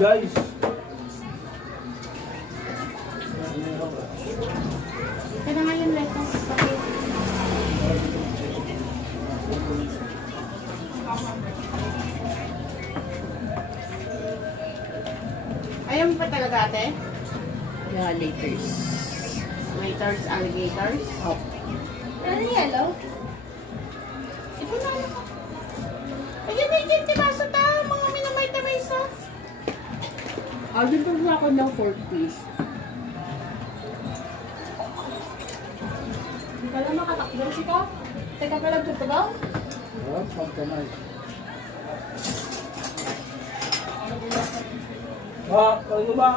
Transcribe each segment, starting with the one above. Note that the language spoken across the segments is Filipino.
guys. Ah, dito na ako ng 4 piece. Hindi ka lang makatakbo si ko. Teka pa lang tutubaw. Harap, pagkamay. Ah, ano ba?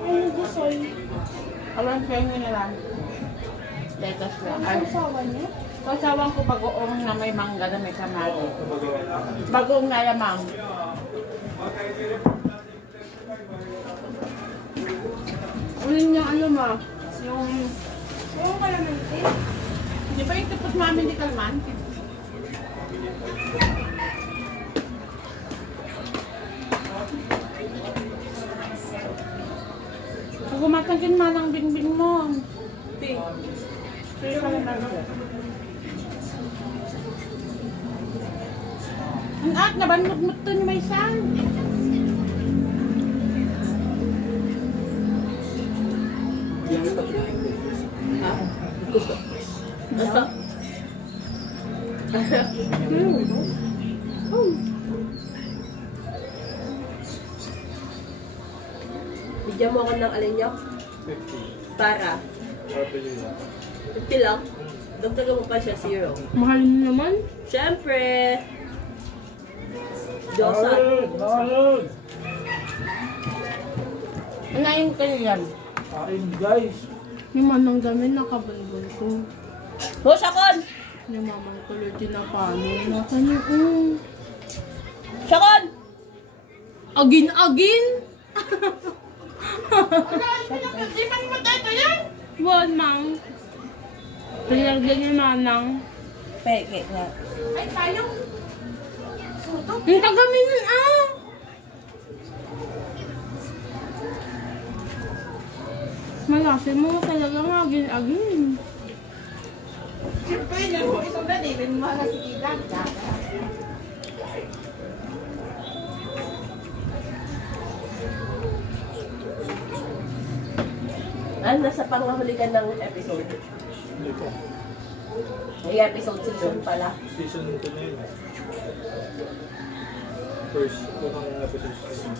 Ay, gusoy. Alam ko yung nila. Lettuce lang. Ay, Sasawa niya? Kasawan ko bagoong na may mangga na may kamado. Bagoong na lamang. Ulin yung ano ma, yung... Yung kalamansi? Di ba yung tapos mami ni Kalman? Pag umatangkin man ang bingbing mo. Pink. Pero kalamansi. Ang at, nabanmot-mot to ni may san. Ah. Bigyan mo ako ng alin niyo? 50. Para. 50 lang. Dagdagan mo pa siya zero. Mahal mo naman. Siyempre. Diyosa. Ayun, ayun. Unayin ko yan. Ayun guys. Yung manang dami nakabalbol ko. Hosakon! Yung mamang tuloy din na paano. Nasaan yung um. Sakon! Agin, agin! Di man mo tayo yan? Buwan, mang. Pinagdan yung manang. Peke nga. Ay, tayo. Yung tagamin ah! Malasin mo talaga nga agin, agin. Siyempre, yun po isang dali, rin mga sikilan. Ah, nasa panghahuli ka ng episode. Hindi po. May episode season pala. Season 2 na yun. First, unang episode season.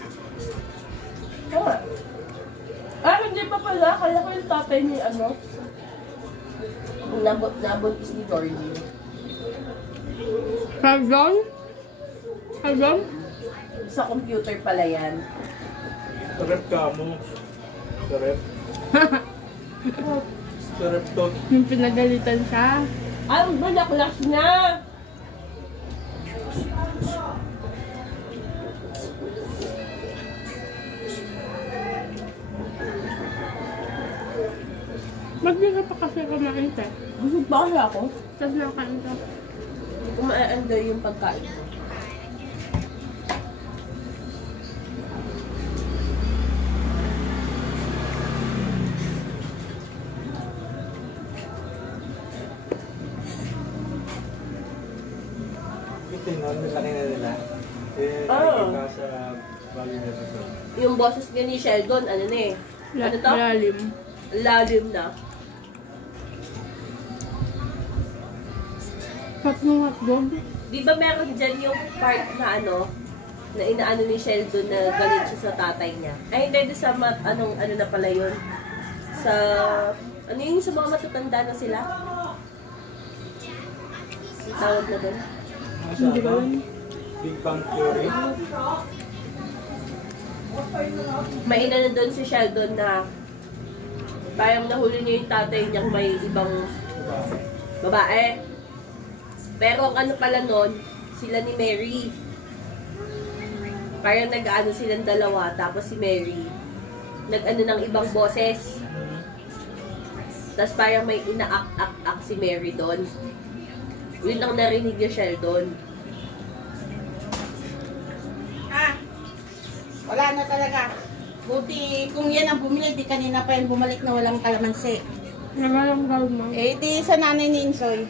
Nga. Ah, hindi pa pala. Kala ko yung tatay ni ano. Nabot, nabot is ni Georgie. Pardon? Pardon? Sa computer pala yan. Sa rep ka mo. Sa rep. Sa rep to. Yung pinagalitan siya. Ah, malaklas na! Ba't di ka pa kasi kumain ka? Busog ba ako? Tapos nakain ka. Hindi ko ma-enjoy yung pagkain Nga ni Sheldon, ano na eh. La- Ano to? Lalim. Lalim na. Tatlong hotdog. Di ba meron dyan yung part na ano, na inaano ni Sheldon na galit siya sa tatay niya? Ay, hindi, doon sa mat, anong, ano na pala yun? Sa, ano yung sa mga matatanda na sila? Yung tawag na doon? Nasa ano? Big Bang Theory. May inano doon si Sheldon na parang nahuli niya yung tatay niya may ibang Babae. Pero ang ano pala nun, sila ni Mary. Parang nag-ano silang dalawa, tapos si Mary, nag-ano ng ibang boses. Tapos parang may ina-act-act-act si Mary doon. Yun ang narinig ni Sheldon. Wala na talaga. Buti kung yan ang bumili, di kanina pa yan bumalik na walang kalamansi. Nagalanggal mo. Eh, di sa nanay ni Insoy.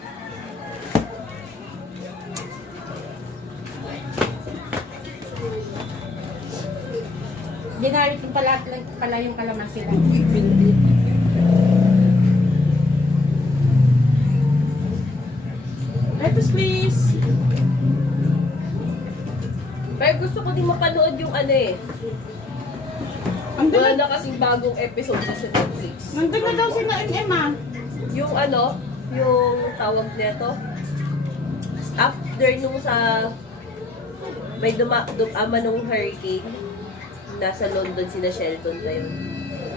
Ginamit ko pala, pala yung kalamansi lang. Lettuce please. Pero gusto ko din mapanood yung ano eh. Ang Wala dala, na kasing bagong episode sa Netflix. nandun na daw si na ah. Yung ano, yung tawag nito, after nung sa may duma, dumama nung hurricane, nasa London sina Shelton na yun.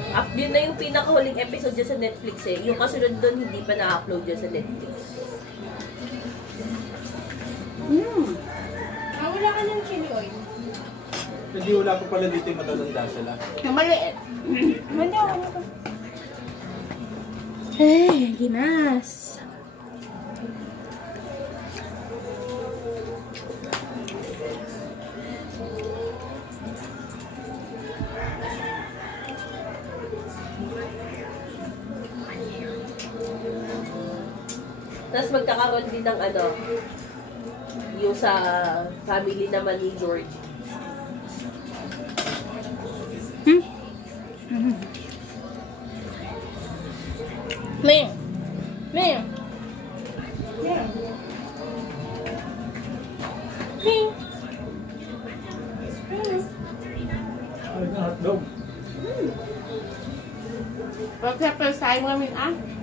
After yun na yung pinakahuling episode dyan sa Netflix eh. Yung kasunod doon, hindi pa na-upload dyan sa Netflix. Hmm. Wala ka ng chili oil. Hindi wala pa pala dito yung matatanda sila. Yung maliit. Hindi ako. Eh, ginas. Tapos magkakaroon din ng ano, yung sa family naman ni George. Ming. Ming. Ming. Ay, na hotdog. Pag sa first time namin ah.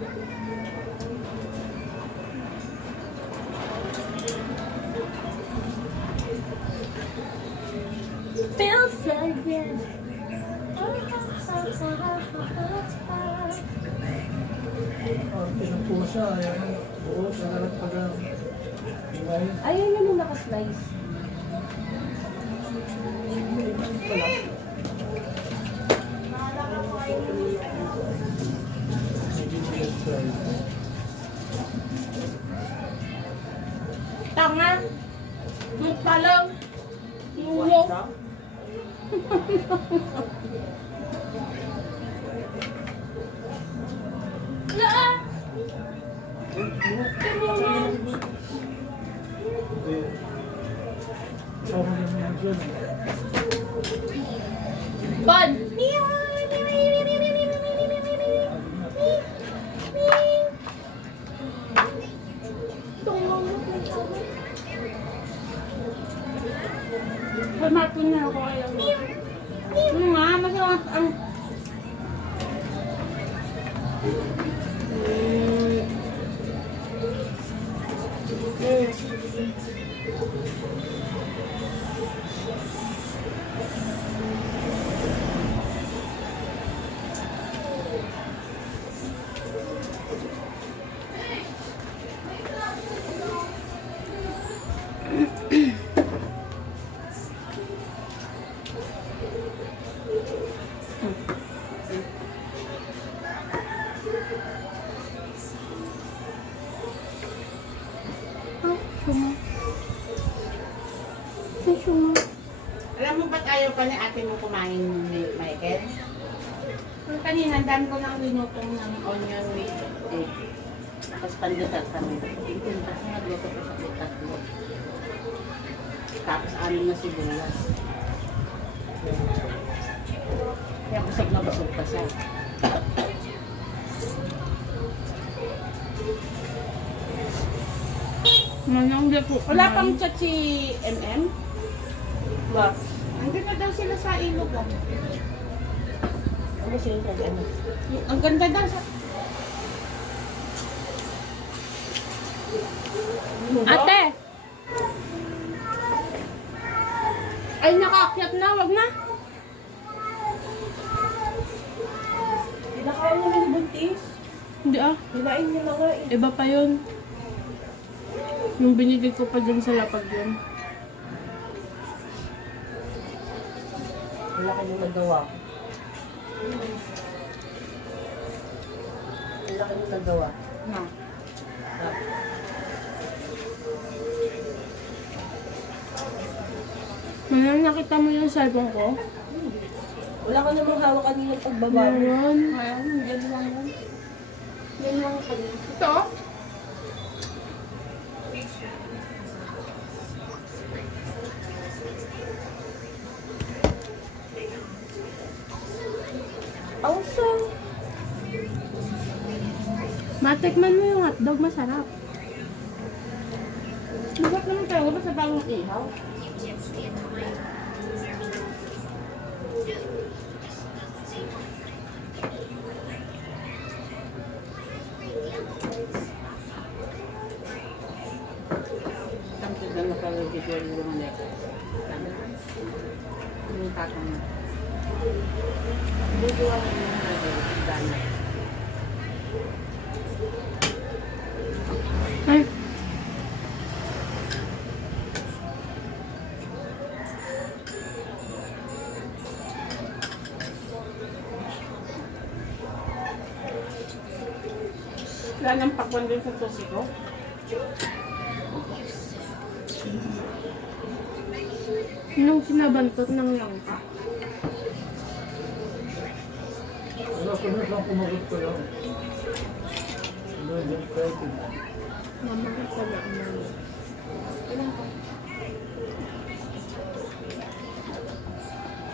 Oh, pinagpo siya. Ayan. Oo, sa lahat pag Ay, Ayun yun yung nakaslice. Ban. Pamapin na ako kayo. Ano nga, masarap ang... Alam mo kumain ni Michael? Yung kanina, dami ko nang linutong ng onion with egg. Tapos pandesal kami. Ito kasi nagluto ko sa tatlo. Tapos anim na sibuyas. Kaya busog na busog pa siya. Manang po. Wala pang chat si MM? Ba? Sila sa ilog. ah. Ano siya yung ano? Ang ganda daw sa... Ate! Ay, nakaakyat na. Wag na. Pinakain niya ng buntis. Hindi ah. Hinain niya na nga eh. Iba pa yun. Yung binigay ko pa dyan sa lapag yun. Wala ka nung nagawa. Wala ka nung nagawa. No. Ah. Manang nakita mo yung cellphone ko? Wala ka namang hawak kanina pagbaba. Meron. Ayun, yan lang yan. Yan lang pala. Ito? Awesome! Matikman mo yung hotdog, masarap. Masarap naman talaga ba sa bagong ihaw? Sampai dan kalau video di rumah nek. Ini dana. Ay, Wala nang pakwan din sa susi ko. nung sinabantot ng langka. Wala na lang kumagot ko lang. Ano, hindi pwede. Mamakit ka na umano.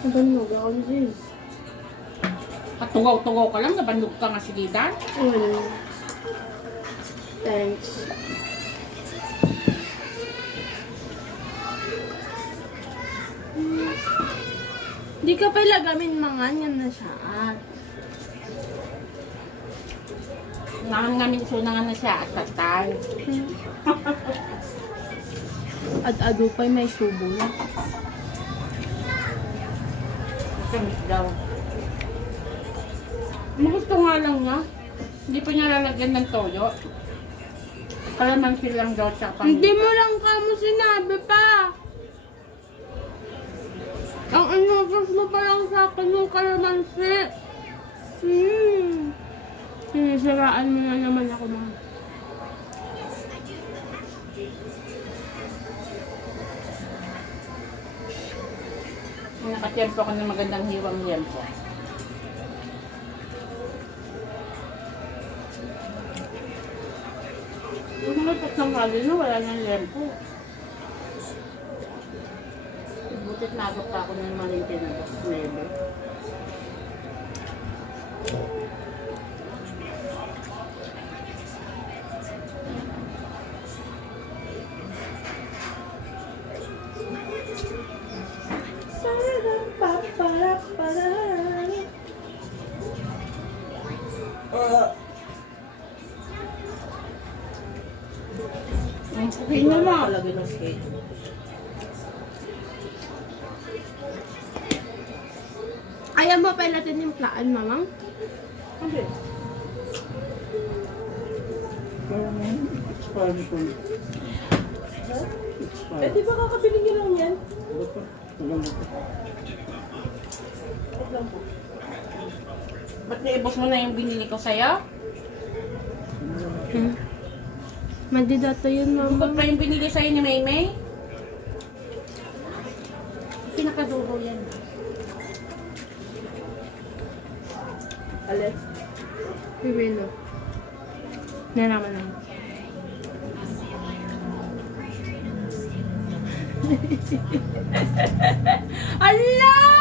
Nabanog ako, sis. Patungaw-tungaw ka lang, nabandog ka nga si Gidan. Ano? Thanks. Di ka pa ilagamin mga yan na siya. Nangan namin sunangan na siya at tatay. At adupay may subo na. Kamis daw. Gusto nga lang niya. Hindi pa niya lalagyan ng toyo. Kalamansi lang daw siya. Hindi mo lang kamo sinabi pa. Ang inubos mo pa lang sa akin yung kalamansi. Hmm. Sinisiraan mo na naman ako mga. Nakatiyempo ko ng magandang hiwang yempo. Lumalapot ng kalino, wala nang yempo. Butit nagok pa ako ng malintin na 9. Plaan, mamang? Hindi. Kaya mo, expired ko. Eh, di ba kakabili niyo lang yan? Ito, walang ito. Wait lang po. Ba't naibos mo na yung binili ko sa'yo? Hmm. Mandidato yun, Bukod mamang. pa yung binili sa'yo ni Maymay? Pipino. Naraman lang. Allah!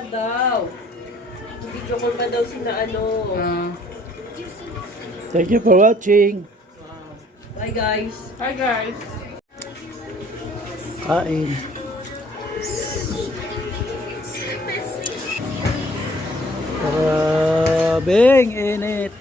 Nga daw. Video call pa daw sina ano. Thank you for watching. Bye guys. Hi, guys. Kain. Grabing init.